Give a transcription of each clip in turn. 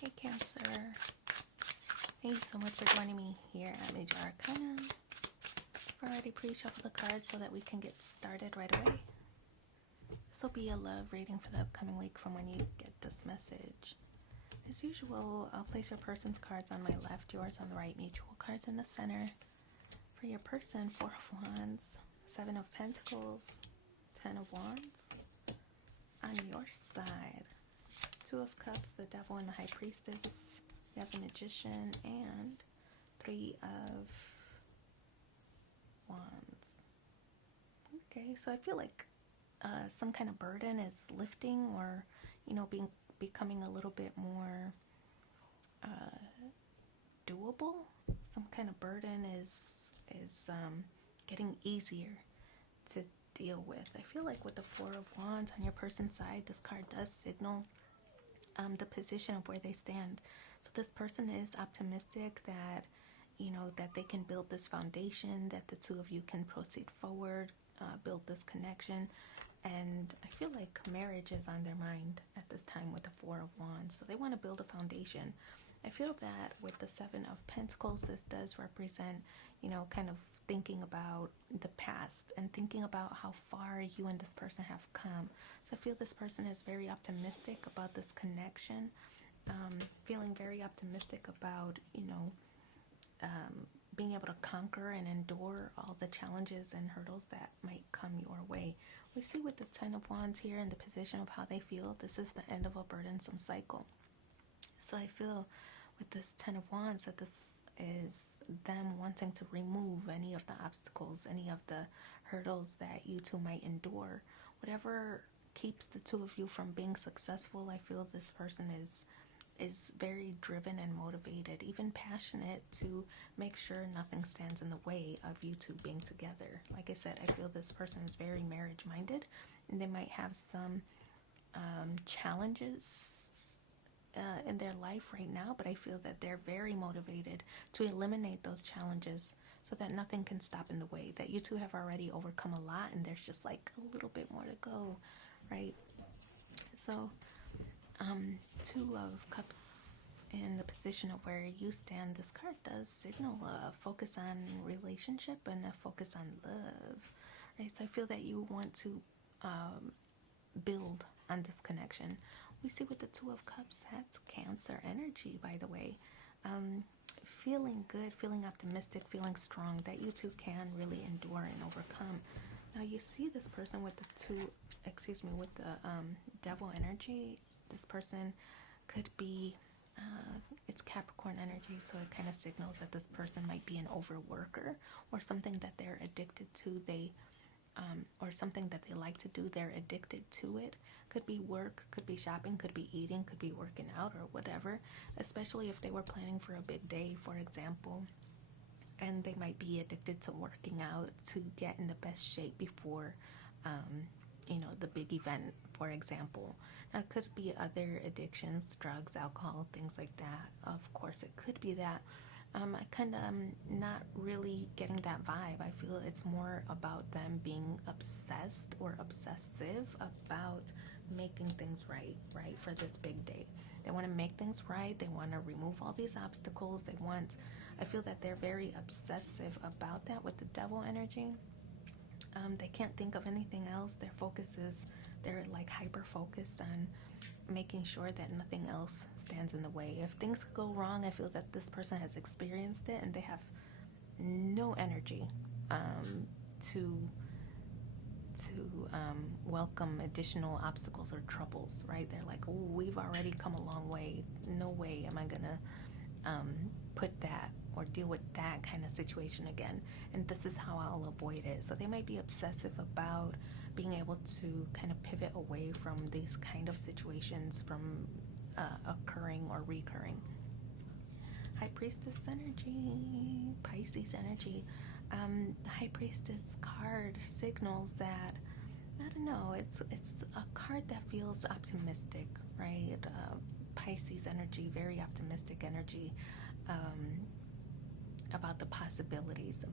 Hey Cancer, thank you so much for joining me here at Major Arcana. I've already pre-shuffled the cards so that we can get started right away. This will be a love reading for the upcoming week from when you get this message. As usual, I'll place your person's cards on my left, yours on the right, mutual cards in the center. For your person, 4 of Wands, 7 of Pentacles, 10 of Wands. On your side, 2 of Cups, the Devil and the High Priestess. You have the Magician and 3 of Wands. Okay, so I feel like some kind of burden is lifting, or becoming a little bit more doable. Some kind of burden is getting easier to deal with. I feel like with the 4 of Wands on your person's side, this card does signal the position of where they stand. So this person is optimistic that that they can build this foundation, that the two of you can proceed forward, build this connection. And I feel like marriage is on their mind at this time with the 4 of Wands. So they want to build a foundation. I feel that with the 7 of Pentacles, this does represent, kind of thinking about the past and thinking about how far you and this person have come. So I feel this person is very optimistic about this connection, feeling very optimistic about, being able to conquer and endure all the challenges and hurdles that might come your way. We see with the 10 of Wands here in the position of how they feel, this is the end of a burdensome cycle. So I feel with this 10 of Wands that this is them wanting to remove any of the obstacles, any of the hurdles that you two might endure. Whatever keeps the two of you from being successful, I feel this person is very driven and motivated, even passionate, to make sure nothing stands in the way of you two being together. Like I said, I feel this person is very marriage minded, and they might have some challenges in their life right now, but I feel that they're very motivated to eliminate those challenges so that nothing can stop in the way, that you two have already overcome a lot and there's just like a little bit more to go, right? So 2 of Cups in the position of where you stand, this card does signal a focus on relationship and a focus on love, right? So I feel that you want to build on this connection. We see with the 2 of Cups, that's Cancer energy, by the way. Feeling good, feeling optimistic, feeling strong, that you two can really endure and overcome. Now you see this person with the with the Devil energy. This person could be, it's Capricorn energy, so it kind of signals that this person might be an overworker, or something that they're addicted to. Or something that they like to do, they're addicted to it. Could be work, could be shopping, could be eating, could be working out, or whatever. Especially if they were planning for a big day, for example, and they might be addicted to working out to get in the best shape before the big event, for example. Now, it could be other addictions, drugs, alcohol, things like that. Of course, it could be that. I kind of am not really getting that vibe. I feel it's more about them being obsessed or obsessive about making things right for this big day. They want to make things right. They want to remove all these obstacles. I feel that they're very obsessive about that with the Devil energy. They can't think of anything else. They're like hyper focused on making sure that nothing else stands in the way. If things go wrong, I feel that this person has experienced it and they have no energy to welcome additional obstacles or troubles, right? They're like, oh, we've already come a long way. No way am I gonna put that or deal with that kind of situation again, and this is how I'll avoid it. So they might be obsessive about being able to kind of pivot away from these kind of situations from occurring or recurring. High Priestess energy, Pisces energy. The High Priestess card signals that, I don't know, it's a card that feels optimistic, right? Pisces energy, very optimistic energy, about the possibilities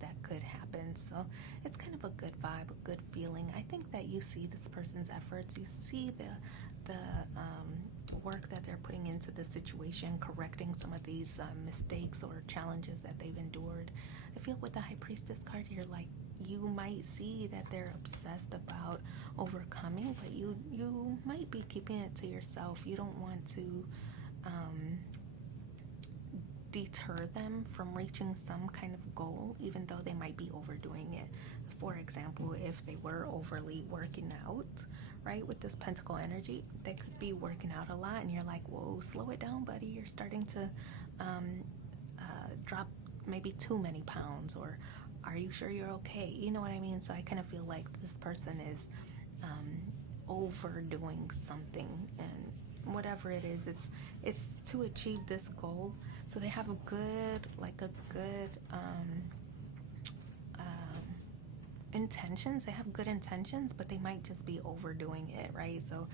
that could happen. So it's kind of a good vibe, a good feeling. I think that you see this person's efforts, you see the work that they're putting into the situation, correcting some of these mistakes or challenges that they've endured. I feel with the High Priestess card, you're like, you might see that they're obsessed about overcoming, but you might be keeping it to yourself. You don't want to deter them from reaching some kind of goal, even though they might be overdoing it. For example, if they were overly working out, right, with this pentacle energy, they could be working out a lot, and you're like, whoa, slow it down, buddy. You're starting to drop maybe too many pounds, or are you sure you're okay? You know what I mean? So I kind of feel like this person is overdoing something, and whatever it is, it's to achieve this goal. So they have a good intentions. They have good intentions, but they might just be overdoing it, right? So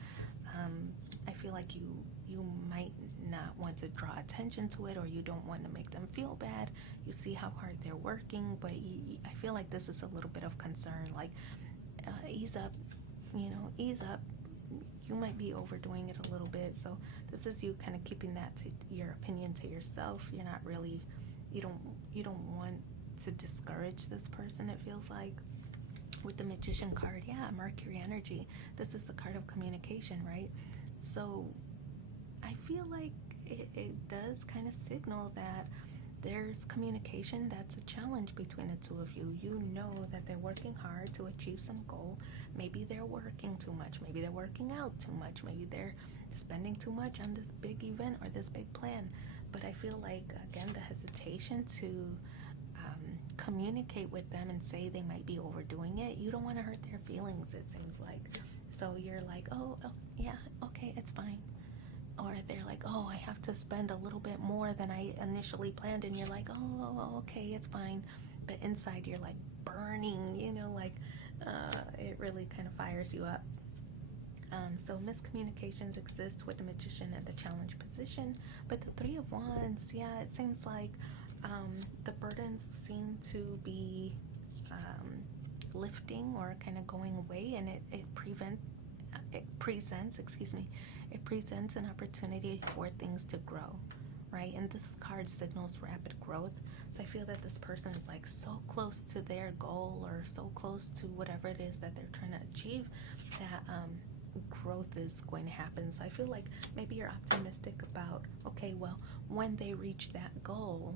I feel like you might not want to draw attention to it, or you don't want to make them feel bad. You see how hard they're working, but I feel like this is a little bit of concern, like ease up, ease up. You might be overdoing it a little bit. So this is you kind of keeping that to your opinion to yourself. You're not really, you don't want to discourage this person, it feels like. With the Magician card, yeah, Mercury energy. This is the card of communication, right? So I feel like it does kind of signal that there's communication that's a challenge between the two of you. You know that they're working hard to achieve some goal. Maybe they're working too much. Maybe they're working out too much. Maybe they're spending too much on this big event or this big plan. But I feel like, again, the hesitation to communicate with them and say they might be overdoing it. You don't want to hurt their feelings, it seems like. So you're like, oh yeah, okay, it's fine. Or they're like, oh, I have to spend a little bit more than I initially planned, and you're like, oh, okay, it's fine. But inside you're like burning, it really kind of fires you up. So miscommunications exist with the Magician and the challenge position. But the Three of Wands, yeah, it seems like the burdens seem to be lifting or kind of going away, and it presents an opportunity for things to grow, right? And this card signals rapid growth. So I feel that this person is like so close to their goal, or so close to whatever it is that they're trying to achieve, that growth is going to happen. So I feel like maybe you're optimistic about, okay, well, when they reach that goal,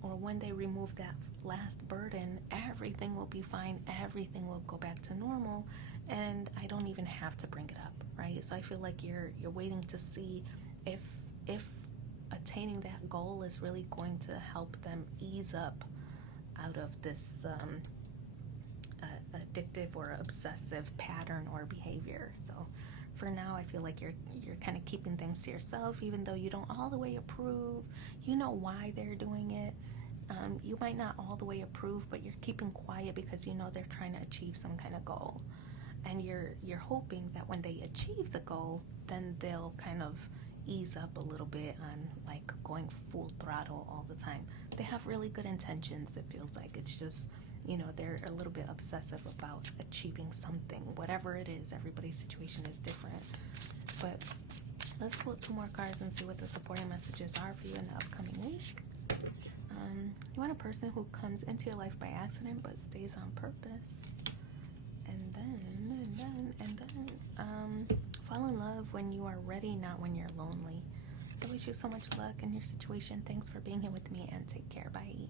or when they remove that last burden, everything will be fine, everything will go back to normal, and I don't even have to bring it up, right? So I feel like you're waiting to see if attaining that goal is really going to help them ease up out of this addictive or obsessive pattern or behavior. So for now, I feel like you're kind of keeping things to yourself, even though you don't all the way approve. You know why they're doing it. You might not all the way approve, but you're keeping quiet because you know they're trying to achieve some kind of goal. And you're hoping that when they achieve the goal, then they'll kind of ease up a little bit on like going full throttle all the time. They have really good intentions, it feels like. It's just, they're a little bit obsessive about achieving something. Whatever it is, everybody's situation is different. But let's pull 2 more cards and see what the supporting messages are for you in the upcoming week. You want a person who comes into your life by accident but stays on purpose. And then fall in love when you are ready, not when you're lonely. So I wish you so much luck in your situation. Thanks for being here with me, and take care. Bye.